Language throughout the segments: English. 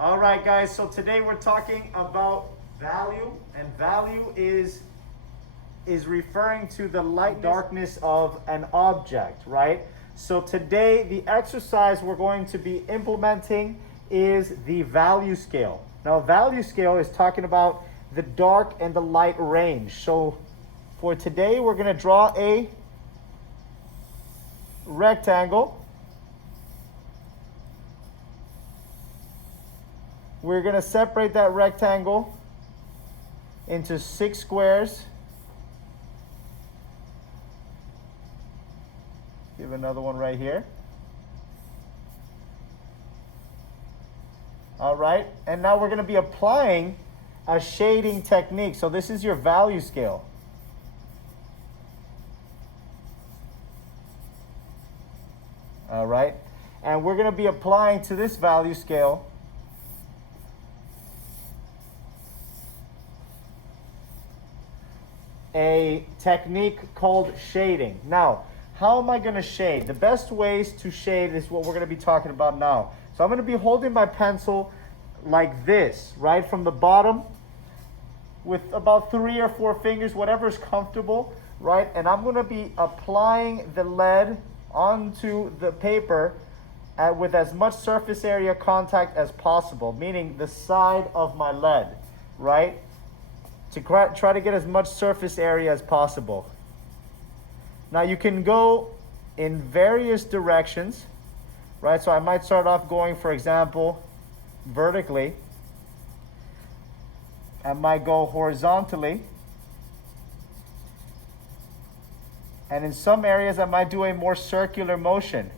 All right, guys, so today we're talking about value, and value is referring to the light darkness of an object, right? So today the exercise we're going to be implementing is the value scale. Now, value scale is talking about the dark and the light range. So for today, we're going to draw a rectangle. We're going to separate that rectangle into 6 squares. Give another one right here. All right, and now we're going to be applying a shading technique. So this is your value scale. All right, and we're going to be applying to this value scale a technique called shading. Now, how am I going to shade? The best ways to shade is what we're going to be talking about now. So I'm going to be holding my pencil like this, right, from the bottom with about 3 or 4 fingers, whatever is comfortable, right? And I'm going to be applying the lead onto the paper with as much surface area contact as possible, meaning the side of my lead, right? To try to get as much surface area as possible. Now you can go in various directions, right? So I might start off going, for example, vertically. I might go horizontally. And in some areas I might do a more circular motion.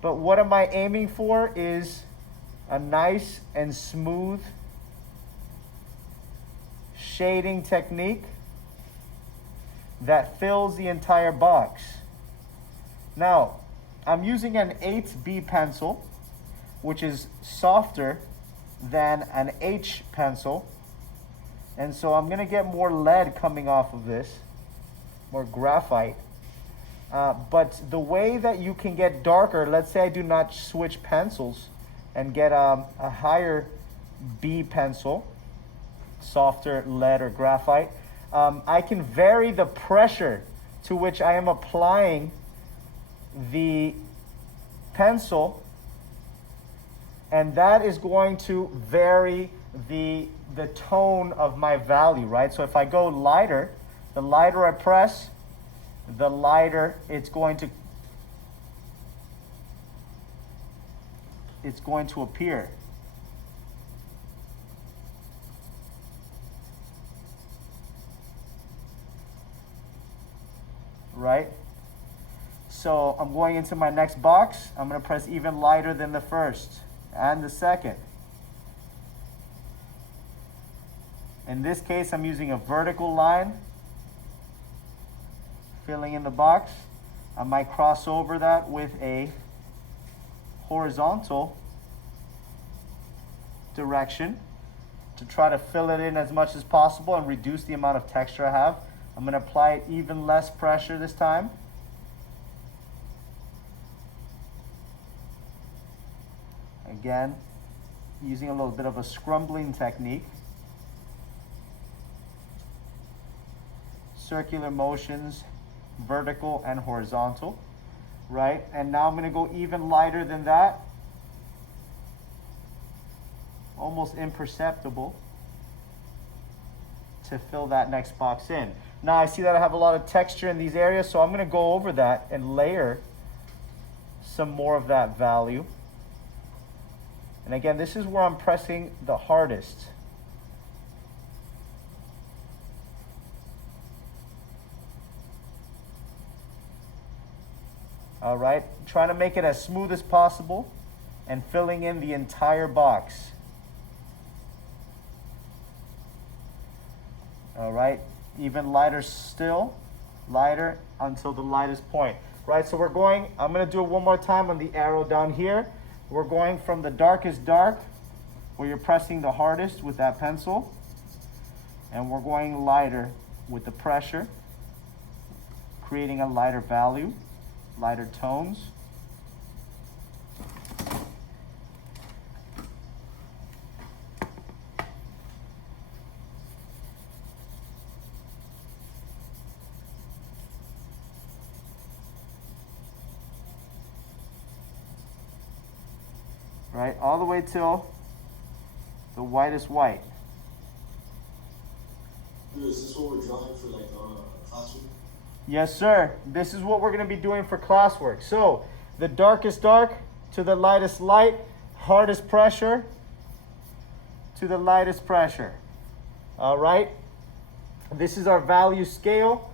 But what am I aiming for is a nice and smooth shading technique that fills the entire box. Now, I'm using an 8B pencil, which is softer than an H pencil. And so I'm gonna get more lead coming off of this, more graphite. But the way that you can get darker, let's say I do not switch pencils and get a higher B pencil, softer lead or graphite, I can vary the pressure to which I am applying the pencil, and that is going to vary the tone of my value, right? So if I go lighter, the lighter I press, the lighter it's going to appear. Right? So I'm going into my next box. I'm going to press even lighter than the first and the second. In this case, I'm using a vertical line, filling in the box. I might cross over that with a horizontal direction to try to fill it in as much as possible and reduce the amount of texture I have. I'm going to apply even less pressure this time. Again, using a little bit of a scrambling technique. Circular motions, vertical and horizontal, right? And now I'm going to go even lighter than that. Almost imperceptible to fill that next box in. Now I see that I have a lot of texture in these areas, so I'm going to go over that and layer some more of that value. And again, this is where I'm pressing the hardest. All right, trying to make it as smooth as possible and filling in the entire box. All right, even lighter still, lighter until the lightest point. Right, so I'm gonna do it one more time on the arrow down here. We're going from the darkest dark, where you're pressing the hardest with that pencil, and we're going lighter with the pressure, creating a lighter value, lighter tones. right? All the way till the whitest white. Dude, is this what we're drawing for like classroom? Yes, sir. This is what we're going to be doing for classwork. So, the darkest dark to the lightest light, hardest pressure to the lightest pressure. All right? This is our value scale,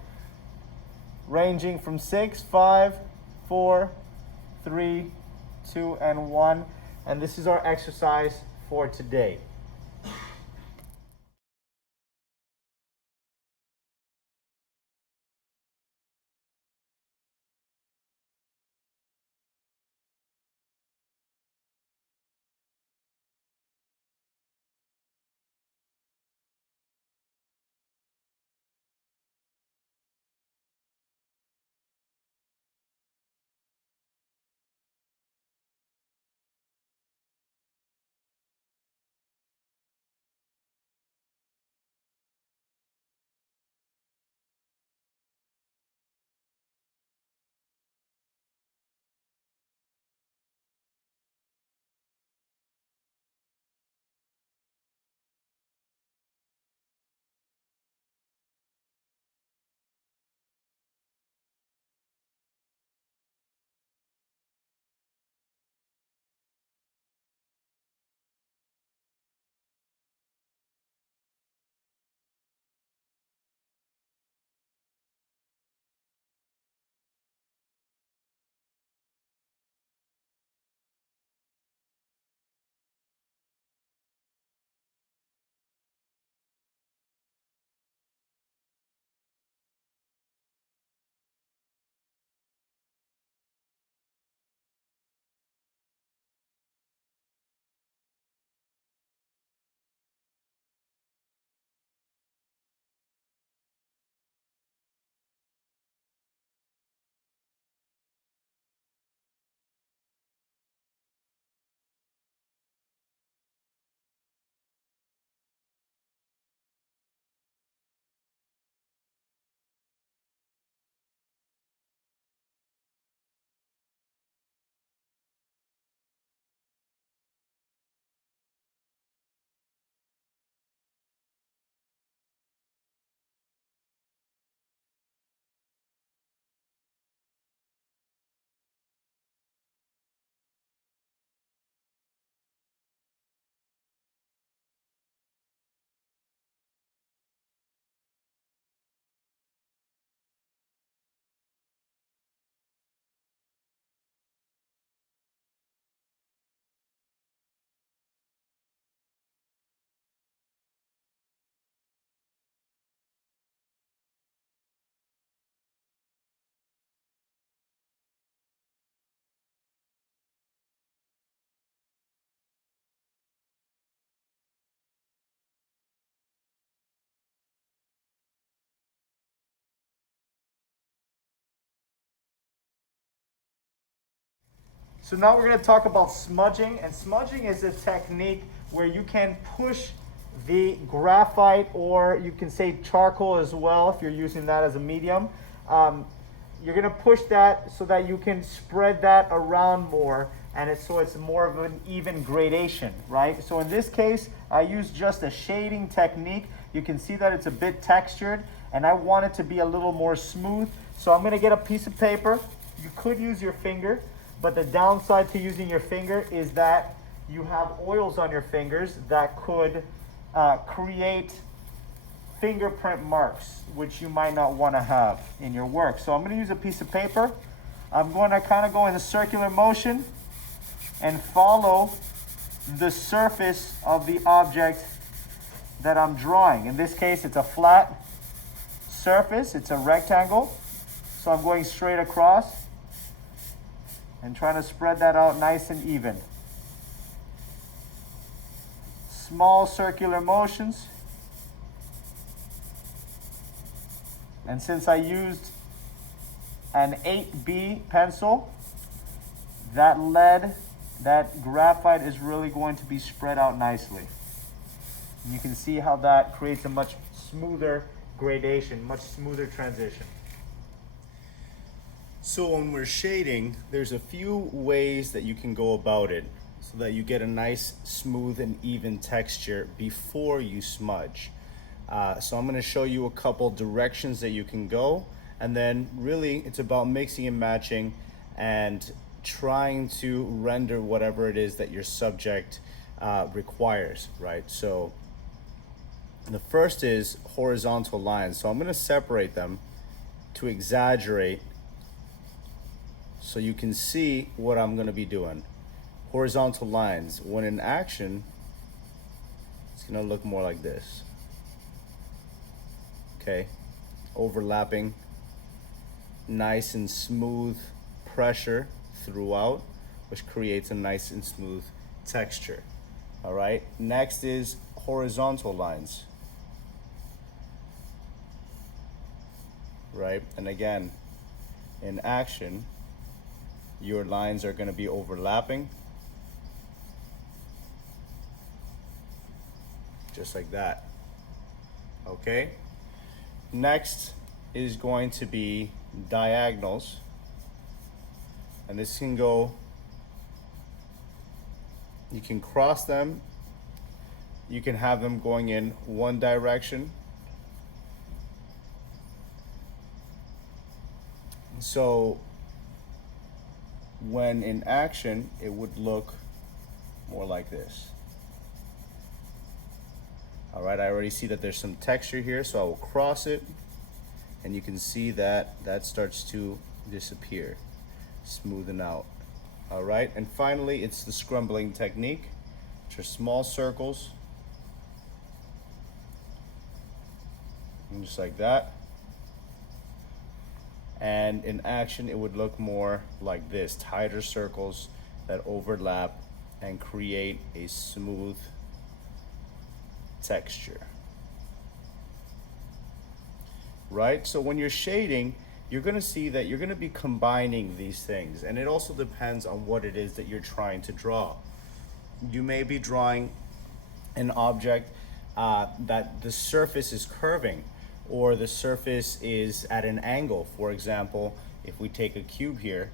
ranging from 6, 5, 4, 3, 2, and 1. And this is our exercise for today. So now we're going to talk about smudging, and smudging is a technique where you can push the graphite, or you can say charcoal as well if you're using that as a medium. You're going to push that so that you can spread that around more, and so it's more of an even gradation, right? So in this case, I use just a shading technique. You can see that it's a bit textured, and I want it to be a little more smooth. So I'm going to get a piece of paper. You could use your finger, but the downside to using your finger is that you have oils on your fingers that could create fingerprint marks, which you might not want to have in your work. So I'm going to use a piece of paper. I'm going to kind of go in a circular motion and follow the surface of the object that I'm drawing. In this case, it's a flat surface. It's a rectangle. So I'm going straight across and trying to spread that out nice and even. Small circular motions. And since I used an 8B pencil, that lead, that graphite is really going to be spread out nicely. And you can see how that creates a much smoother gradation, much smoother transition. So when we're shading, there's a few ways that you can go about it. so that you get a nice smooth and even texture before you smudge. So I'm going to show you a couple directions that you can go, and then really it's about mixing and matching and trying to render whatever it is that your subject requires, right? So the first is horizontal lines. So I'm going to separate them to exaggerate so you can see what I'm going to be doing. Horizontal lines, when in action, it's going to look more like this. Okay, overlapping, nice and smooth pressure throughout, which creates a nice and smooth texture. All right, next is horizontal lines. Right, and again, in action, your lines are going to be overlapping, just like that. Okay, next is going to be diagonals, and this can go, you can cross them, you can have them going in one direction. So when in action, it would look more like this. All right, I already see that there's some texture here, so I will cross it, and you can see that that starts to disappear, smoothen out. All right, and finally, it's the scrambling technique, which are small circles, and just like that. And in action, it would look more like this, tighter circles that overlap and create a smooth texture. Right? So when you're shading, you're gonna see that you're gonna be combining these things, and it also depends on what it is that you're trying to draw. You may be drawing an object that the surface is curving, or the surface is at an angle. For example, if we take a cube here,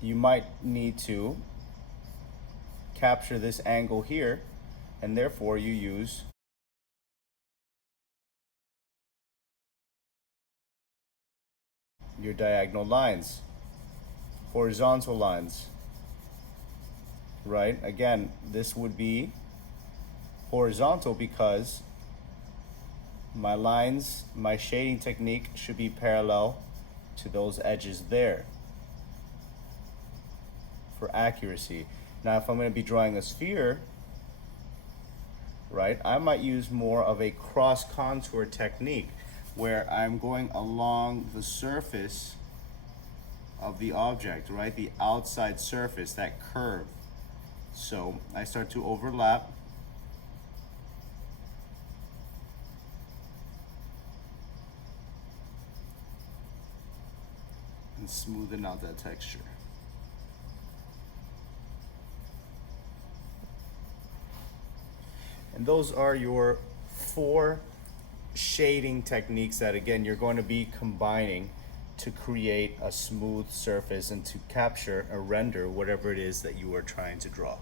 you might need to capture this angle here, and therefore you use your diagonal lines, horizontal lines. Right? Again, this would be horizontal because my lines, my shading technique should be parallel to those edges there for accuracy. Now, if I'm going to be drawing a sphere, right, I might use more of a cross contour technique where I'm going along the surface of the object, right, the outside surface, that curve. So I start to overlap, and smoothen out that texture. And those are your 4 shading techniques that, again, you're going to be combining to create a smooth surface and to capture or render whatever it is that you are trying to draw.